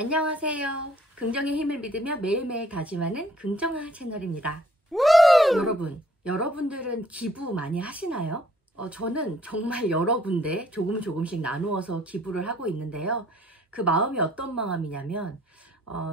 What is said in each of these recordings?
안녕하세요. 긍정의 힘을 믿으며 매일매일 다짐하는 긍정아 채널입니다. 여러분들은 기부 많이 하시나요? 저는 정말 여러 군데 조금씩 나누어서 기부를 하고 있는데요. 그 마음이 어떤 마음이냐면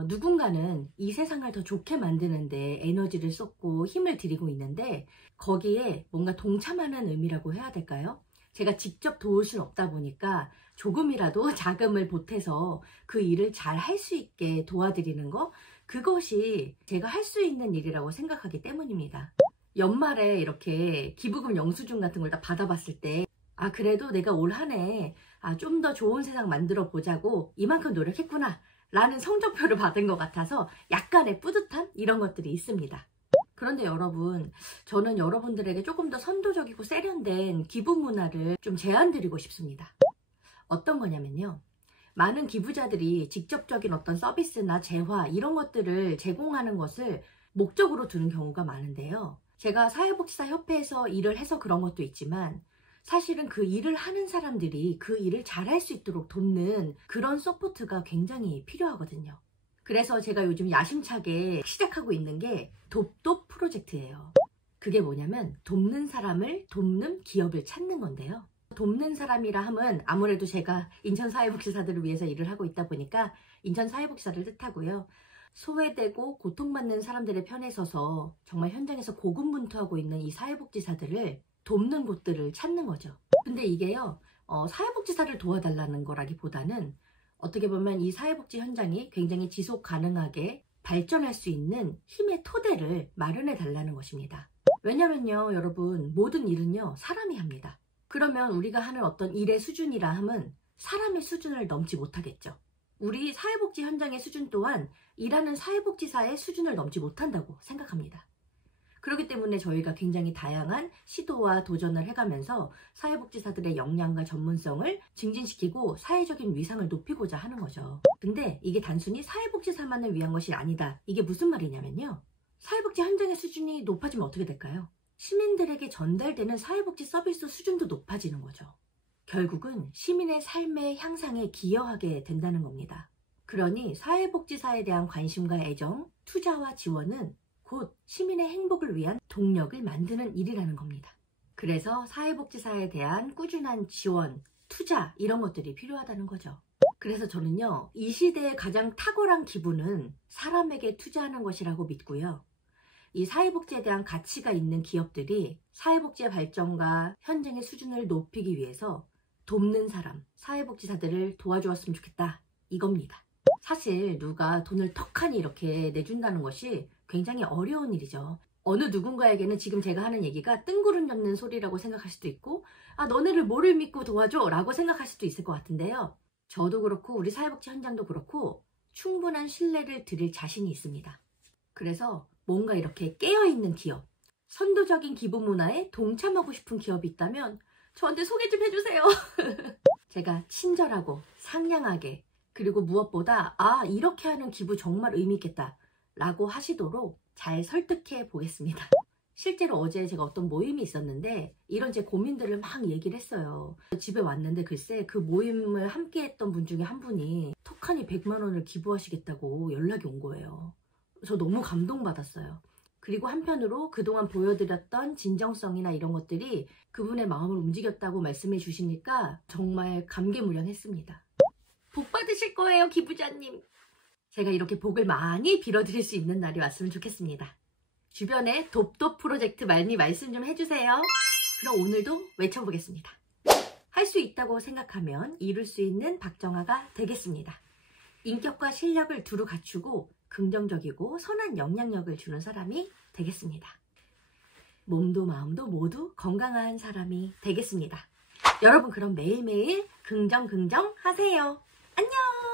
누군가는 이 세상을 더 좋게 만드는데 에너지를 쏟고 힘을 들이고 있는데 거기에 뭔가 동참하는 의미라고 해야 될까요? 제가 직접 도울 수는 없다 보니까 조금이라도 자금을 보태서 그 일을 잘 할 수 있게 도와드리는 거, 그것이 제가 할 수 있는 일이라고 생각하기 때문입니다. 연말에 이렇게 기부금 영수증 같은 걸 다 받아봤을 때 그래도 내가 올 한 해 좀 더 좋은 세상 만들어 보자고 이만큼 노력했구나 라는 성적표를 받은 것 같아서 약간의 뿌듯함? 이런 것들이 있습니다. 그런데 여러분, 저는 여러분들에게 조금 더 선도적이고 세련된 기부 문화를 좀 제안드리고 싶습니다. 어떤 거냐면요, 많은 기부자들이 직접적인 어떤 서비스나 재화 이런 것들을 제공하는 것을 목적으로 두는 경우가 많은데요. 제가 사회복지사협회에서 일을 해서 그런 것도 있지만 사실은 그 일을 하는 사람들이 그 일을 잘할 수 있도록 돕는 그런 서포트가 굉장히 필요하거든요. 그래서 제가 요즘 야심차게 시작하고 있는 게 돕 프로젝트예요. 그게 뭐냐면 돕는 사람을 돕는 기업을 찾는 건데요. 돕는 사람이라 함은 아무래도 제가 인천사회복지사들을 위해서 일을 하고 있다 보니까 인천사회복지사를 뜻하고요. 소외되고 고통받는 사람들의 편에 서서 정말 현장에서 고군분투하고 있는 이 사회복지사들을 돕는 곳들을 찾는 거죠. 근데 이게요, 사회복지사를 도와달라는 거라기보다는 어떻게 보면 이 사회복지 현장이 굉장히 지속 가능하게 발전할 수 있는 힘의 토대를 마련해 달라는 것입니다. 왜냐면요, 여러분, 모든 일은요, 사람이 합니다. 그러면 우리가 하는 어떤 일의 수준이라 함은 사람의 수준을 넘지 못하겠죠. 우리 사회복지 현장의 수준 또한 일하는 사회복지사의 수준을 넘지 못한다고 생각합니다. 그렇기 때문에 저희가 굉장히 다양한 시도와 도전을 해가면서 사회복지사들의 역량과 전문성을 증진시키고 사회적인 위상을 높이고자 하는 거죠. 근데 이게 단순히 사회복지사만을 위한 것이 아니다. 이게 무슨 말이냐면요, 사회복지 현장의 수준이 높아지면 어떻게 될까요? 시민들에게 전달되는 사회복지 서비스 수준도 높아지는 거죠. 결국은 시민의 삶의 향상에 기여하게 된다는 겁니다. 그러니 사회복지사에 대한 관심과 애정, 투자와 지원은 곧 시민의 행복을 위한 동력을 만드는 일이라는 겁니다. 그래서 사회복지사에 대한 꾸준한 지원, 투자 이런 것들이 필요하다는 거죠. 그래서 저는요, 이 시대의 가장 탁월한 기부는 사람에게 투자하는 것이라고 믿고요. 이 사회복지에 대한 가치가 있는 기업들이 사회복지의 발전과 현장의 수준을 높이기 위해서 돕는 사람, 사회복지사들을 도와주었으면 좋겠다, 이겁니다. 사실 누가 돈을 턱하니 이렇게 내준다는 것이 굉장히 어려운 일이죠. 어느 누군가에게는 지금 제가 하는 얘기가 뜬구름 잡는 소리라고 생각할 수도 있고, 너네를 뭐를 믿고 도와줘? 라고 생각할 수도 있을 것 같은데요. 저도 그렇고 우리 사회복지 현장도 그렇고 충분한 신뢰를 드릴 자신이 있습니다. 그래서 뭔가 이렇게 깨어있는 기업, 선도적인 기부 문화에 동참하고 싶은 기업이 있다면 저한테 소개 좀 해주세요. 제가 친절하고 상냥하게, 그리고 무엇보다 이렇게 하는 기부 정말 의미 있겠다 라고 하시도록 잘 설득해 보겠습니다. 실제로 어제 제가 어떤 모임이 있었는데 이런 제 고민들을 막 얘기를 했어요. 집에 왔는데 글쎄 그 모임을 함께 했던 분 중에 한 분이 턱하니 100만 원을 기부하시겠다고 연락이 온 거예요. 저 너무 감동받았어요. 그리고 한편으로 그동안 보여드렸던 진정성이나 이런 것들이 그분의 마음을 움직였다고 말씀해 주시니까 정말 감개무량했습니다. 복 받으실 거예요, 기부자님. 제가 이렇게 복을 많이 빌어드릴 수 있는 날이 왔으면 좋겠습니다. 주변에 돕 프로젝트 많이 말씀 좀 해주세요. 그럼 오늘도 외쳐보겠습니다. 할 수 있다고 생각하면 이룰 수 있는 박정아가 되겠습니다. 인격과 실력을 두루 갖추고 긍정적이고 선한 영향력을 주는 사람이 되겠습니다. 몸도 마음도 모두 건강한 사람이 되겠습니다. 여러분, 그럼 매일매일 긍정 하세요. 안녕!